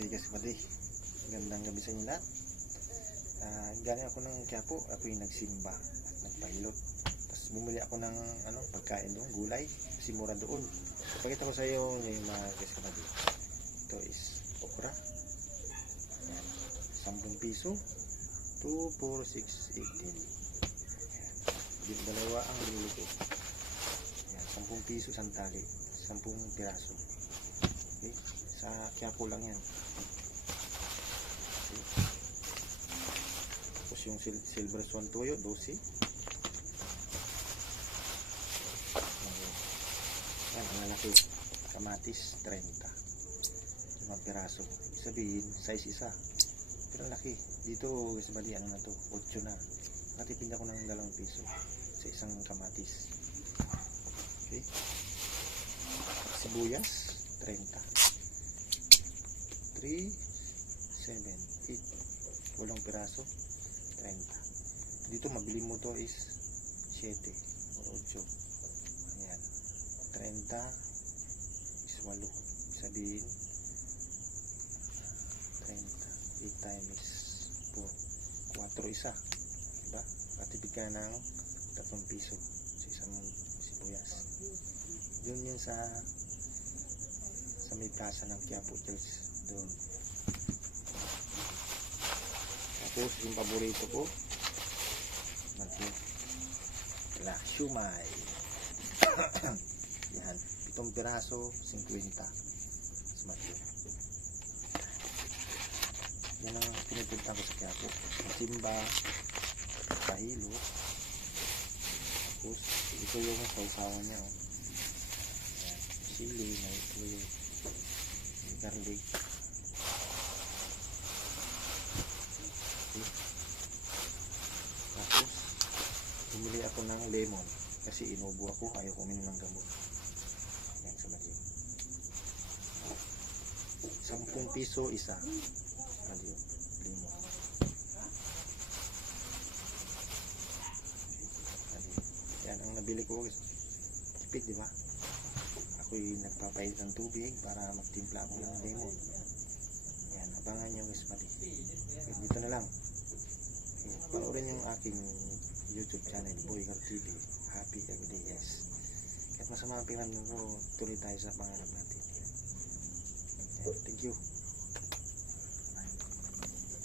Okay guys, pati magandang gabi sa inyo lahat. Galing ako ng Quiapo, ako yung nagsimba at nagpahilot. Tapos bumili ako ng pagkain doon, gulay, kasi mura doon. Pakita ko sa iyo yung mga guys kapatid. Ito is okra. Ayan, 10 piso, 2, 4, 6, 18. Ayan, dalawa ang binili ko. Ayan, 10 piso isang tali, 10 piraso. Okay, sa Quiapo lang yan. Tapos yung silver swan toyo 12. Yan ang lalaki. Kamatis 30, 5 piraso, sabihin size isa, pero laki. Dito sa bali ano na to, 8 na. Nakatipid ako ng 2 piso sa isang kamatis. Okay, sibuyas 30, 3, 7, 8, 8 piraso 30. Dito mabili mo to is 7 o 8. Ayan, 30 is 8, sabihin 30, 8 times 4, 4 isa, diba? Katipid ka ng 3 piso sa isang sibuyas. Doon yun sa may plaza ng Quiapo Church doon. Tapos yung paborito ko, siumay. Yan, 7 piraso 50 smatyo. Yan ang pinupunta ko sa Quiapo, simba, pahilo. Tapos ito yung sausawan niya, oh. Yan, sili, may tuyo, may garlic. Tapos bumili ako ng lemon kasi inubo ako, ayaw ko uminom ng gamot. Yan sa mali, 10 piso isa mali, lemon mali. Yan ang nabili ko, tipid diba? Ako'y nagpapahid ng tubig para magtimpla ako ng lemon. Yan, abangan nyo guys mali. Dito na lang. Panoorin yung aking YouTube channel, Boygar TV. Happy everyday guys. Kahit masama ang pinamang ko, tuloy tayo sa pangarap natin. Thank you.